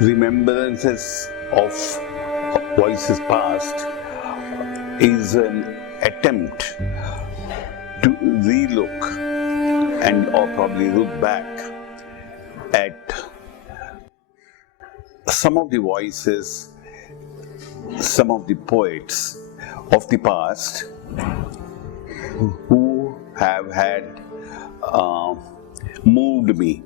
Remembrances of Voices Past is an attempt to relook and or probably look back at some of the voices, some of the poets of the past who have had moved me,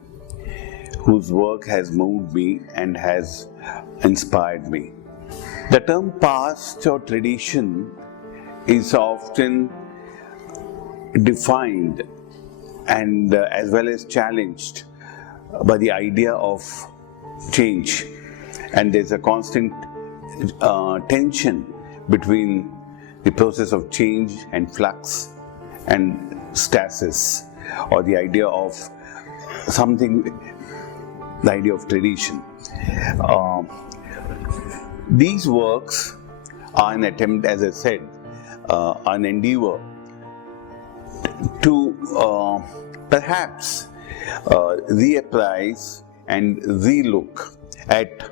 whose work has moved me and has inspired me. The term past or tradition is often defined and as well as challenged by the idea of change, and there's a constant tension between the process of change and flux and stasis, or the idea of something, the idea of tradition. These works are an attempt, as I said, an endeavor to perhaps reapprise and relook at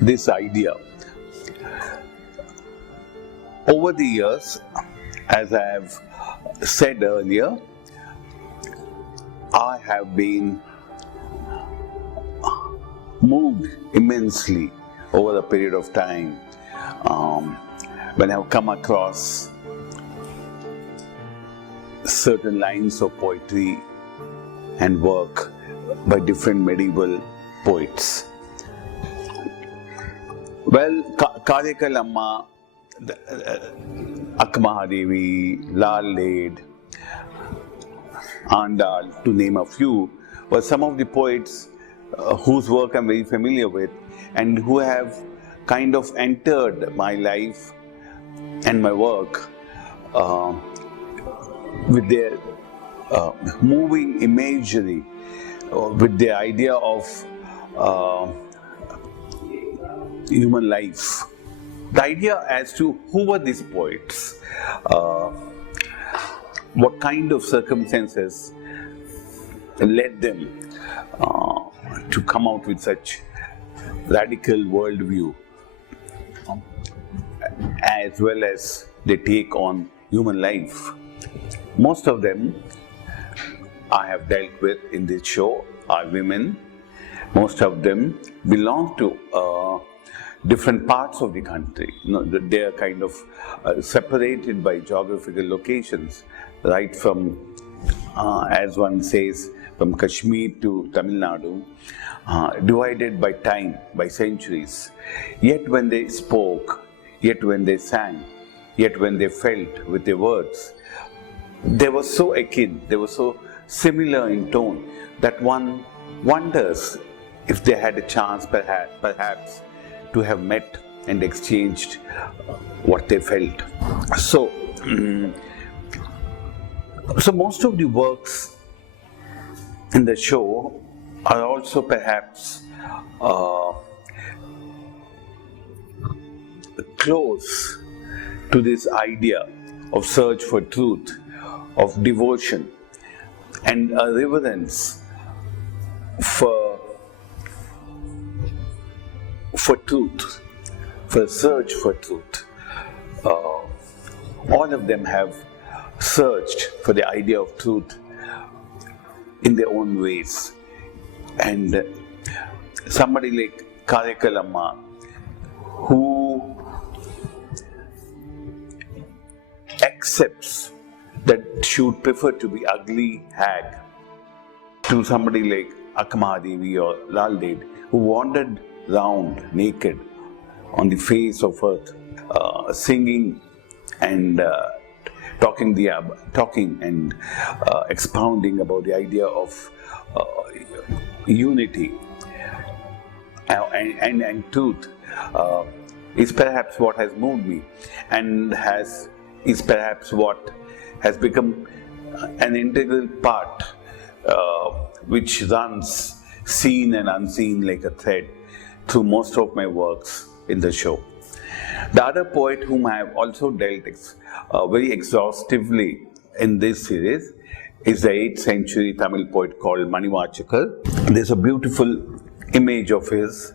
this idea. Over the years, as I have said earlier, I have been moved immensely over a period of time when I have come across certain lines of poetry and work by different medieval poets. Well, Karikal Amma, Akmahadevi, Lal Led, Andal, to name a few, were some of the poets whose work I'm very familiar with and who have kind of entered my life and my work with their moving imagery, with the idea of human life. The idea as to who were these poets, what kind of circumstances led them to come out with such radical worldview, as well as their take on human life. Most of them I have dealt with in this show are women. Most of them belong to different parts of the country. They are kind of separated by geographical locations, right from, as one says, from Kashmir to Tamil Nadu, divided by time, by centuries. Yet when they spoke, yet when they sang, yet when they felt with their words, they were so akin, they were so similar in tone that one wonders if they had a chance perhaps to have met and exchanged what they felt. So most of the works in the show are also perhaps close to this idea of search for truth, of devotion, and a reverence for truth, for search for truth. All of them have searched for the idea of truth in their own ways. And somebody like Karikal Amma, who accepts that she would prefer to be ugly hag, to somebody like Akmahadevi or Lal Led, who wandered round naked on the face of earth, singing and talking and expounding about the idea of unity and truth, is perhaps what has moved me, and is perhaps what has become an integral part which runs seen and unseen like a thread through most of my works in the show. The other poet whom I have also dealt very exhaustively in this series is the 8th century Tamil poet called Manivachakar. There's a beautiful image of his,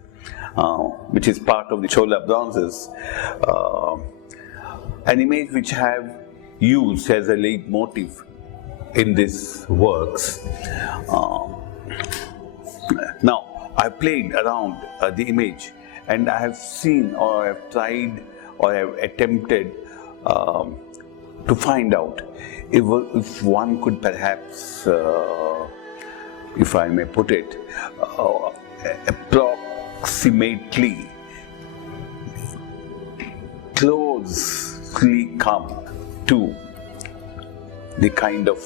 which is part of the Chola bronzes, an image which I have used as a leitmotif in these works. Now, I played around the image, and I have seen, or I have tried, or I have attempted to find out if one could perhaps, if I may put it, approximately closely come to the kind of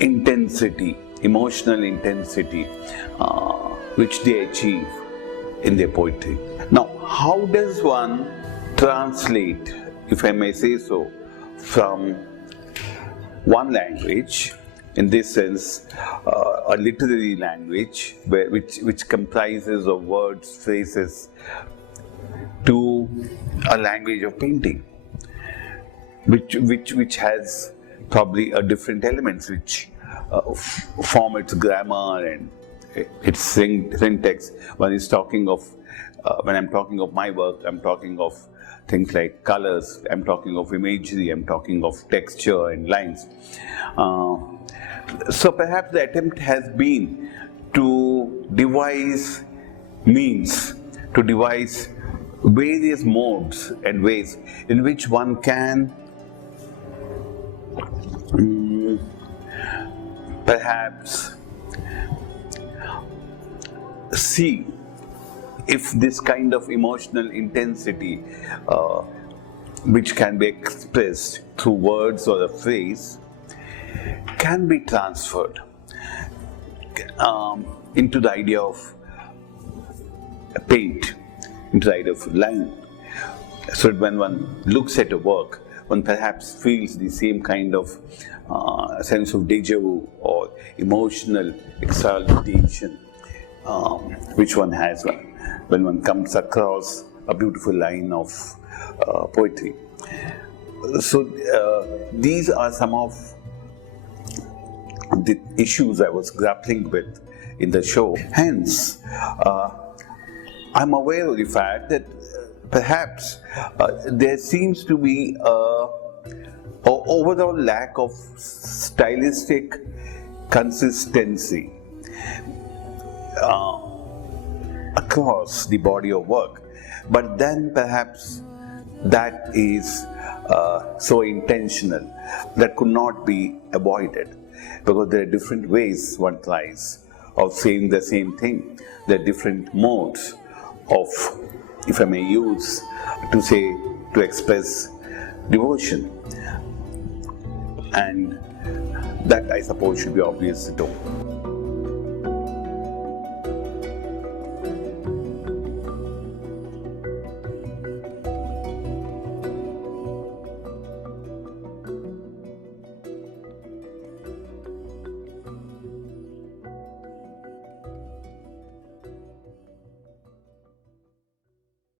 intensity, emotional intensity which they achieve in their poetry. Now, how does one translate, if I may say so, from one language, in this sense, a literary language, which comprises of words, phrases, to a language of painting, which has probably a different elements which form its grammar and its syntax. When I'm talking of my work, I'm talking of things like colors, I'm talking of imagery, I'm talking of texture and lines. So perhaps the attempt has been to devise means, to devise various modes and ways in which one can perhaps see if this kind of emotional intensity which can be expressed through words or a phrase can be transferred into the idea of paint, into the idea of line. So that when one looks at a work, one perhaps feels the same kind of sense of deja vu or emotional exaltation which one has when one comes across a beautiful line of poetry. So these are some of the issues I was grappling with in the show. Hence, I'm aware of the fact that perhaps there seems to be an overall lack of stylistic consistency across the body of work. But then perhaps that is so intentional that could not be avoided, because there are different ways one tries of saying the same thing. There are different modes of, if I may use to say, to express devotion, and that I suppose should be obvious too.